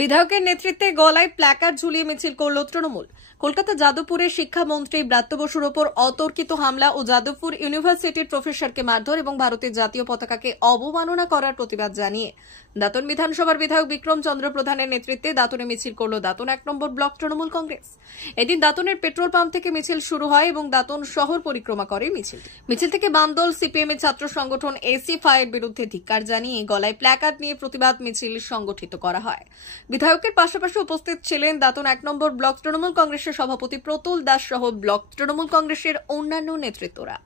বিধায়কের নেতৃত্বে গলায় প্ল্যাকার্ড ঝুলিয়ে মিছিল করল তৃণমূল। কলকাতা যাদবপুরে শিক্ষামন্ত্রী ব্রাত্য বসুর ওপর অতর্কিত হামলা ও যাদবপুর ইউনিভার্সিটির প্রফেসরকে মারধর এবং ভারতের জাতীয় পতাকাকে অবমাননা করার প্রতিবাদ জানিয়ে দাঁতন বিধানসভার বিধায়ক বিক্রম চন্দ্র প্রধানের নেতৃত্বে দাঁতনে মিছিল করল দাঁতন 1 নম্বর ব্লক তৃণমূল কংগ্রেস। এদিন দাঁতনের পেট্রোল পাম্প থেকে মিছিল শুরু হয় এবং দাঁতন শহর পরিক্রমা করে মিছিল থেকে বামদল সিপিএম এর ছাত্র সংগঠন এসএফআই এর বিরুদ্ধে ধিক্কার জানিয়ে গলায় প্ল্যাকার্ড নিয়ে প্রতিবাদ মিছিল সংগঠিত করা হয়। বিধায়কের পাশাপাশি উপস্থিত ছিলেন দাঁতন 1 নম্বর ব্লক তৃণমূল কংগ্রেসের সভাপতি প্রতুল দাস সহ ব্লক তৃণমূল কংগ্রেসের অন্যান্য নেতৃত্বরা।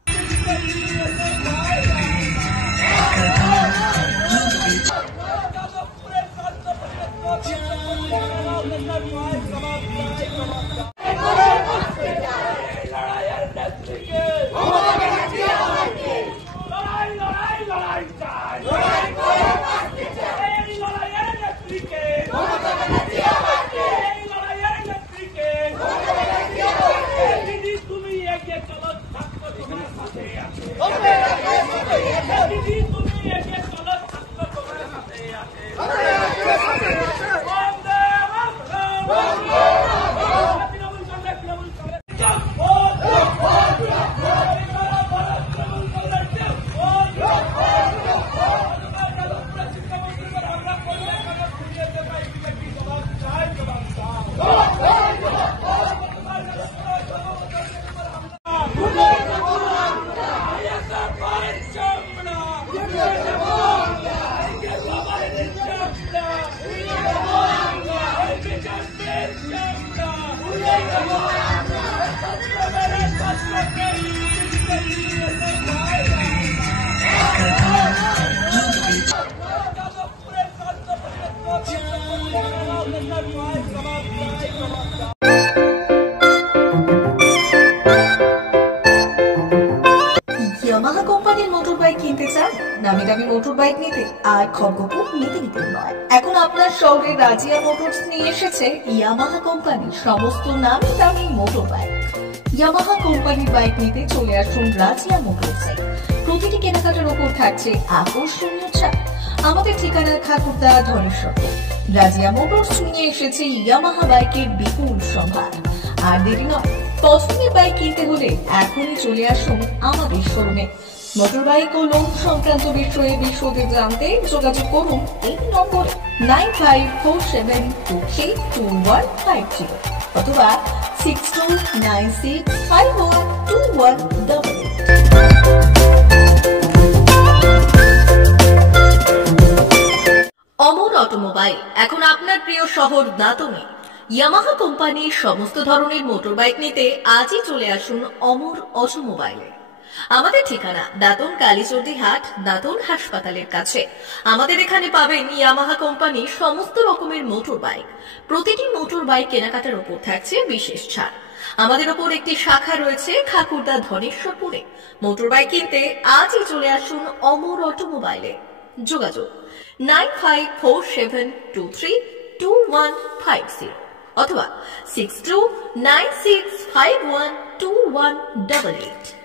ইয়ামাহা কোম্পানির মোটর বাইক কিনতে চান? নামি দামি মোটর বাইক নিতে আর খড়গপুর নিতে নয়, এখন আপনার শহরে রাজিয়া মোটরস নিয়ে এসেছে ইয়ামাহা কোম্পানির সমস্ত নামি দামি মোটর বাইক। ইয়ামাহা কোম্পানির বাইক নিতে চলে আসুন রাজিয়া মোটরসে। প্রতিটি কেনাকাটার উপর থাকছে আকর্ষণীয় ছাড়। আমাদের ঠিকানা খাকুরদা ধনেশ্বর। রাজিয়া মোটরস নিয়ে এসেছে ইয়ামাহা বাইকের বিপুল সম্ভার। আর দেরি নয়, পছন্দের বাইক কিনতে হলে এখনই চলে আসুন আমাদের শোরুমে। মোটর বাইক ও লোন সংক্রান্ত বিষয়ে বিশদে জানতে যোগাযোগ করুন এই নম্বরে 9547232150 অথবা 6296512188। অমর অটোমোবাইল এখন আপনার প্রিয় শহর দাঁতনে। ইয়ামাহা কোম্পানির সমস্ত ধরনের মোটর বাইক নিতে আজই চলে আসুন অমর অটোমোবাইলে। আমাদের ঠিকানা দাঁতন কালীচর্দি হাট, দাঁতন হাসপাতালের কাছে। আমাদের এখানে পাবেন ইয়ামাহা কোম্পানির সমস্ত রকমের মোটর বাইক। প্রতিটি মোটর বাইক কেনাকাটার উপর থাকছে বিশেষ ছাড়। আমাদের ওপর একটি শাখা রয়েছে খাকুরদা ধনেশ্বরপুরে। মোটর বাইক কিনতে আজই চলে আসুন অমর অটোমোবাইলে। যোগাযোগ 9547232150 অথবা 6296512188।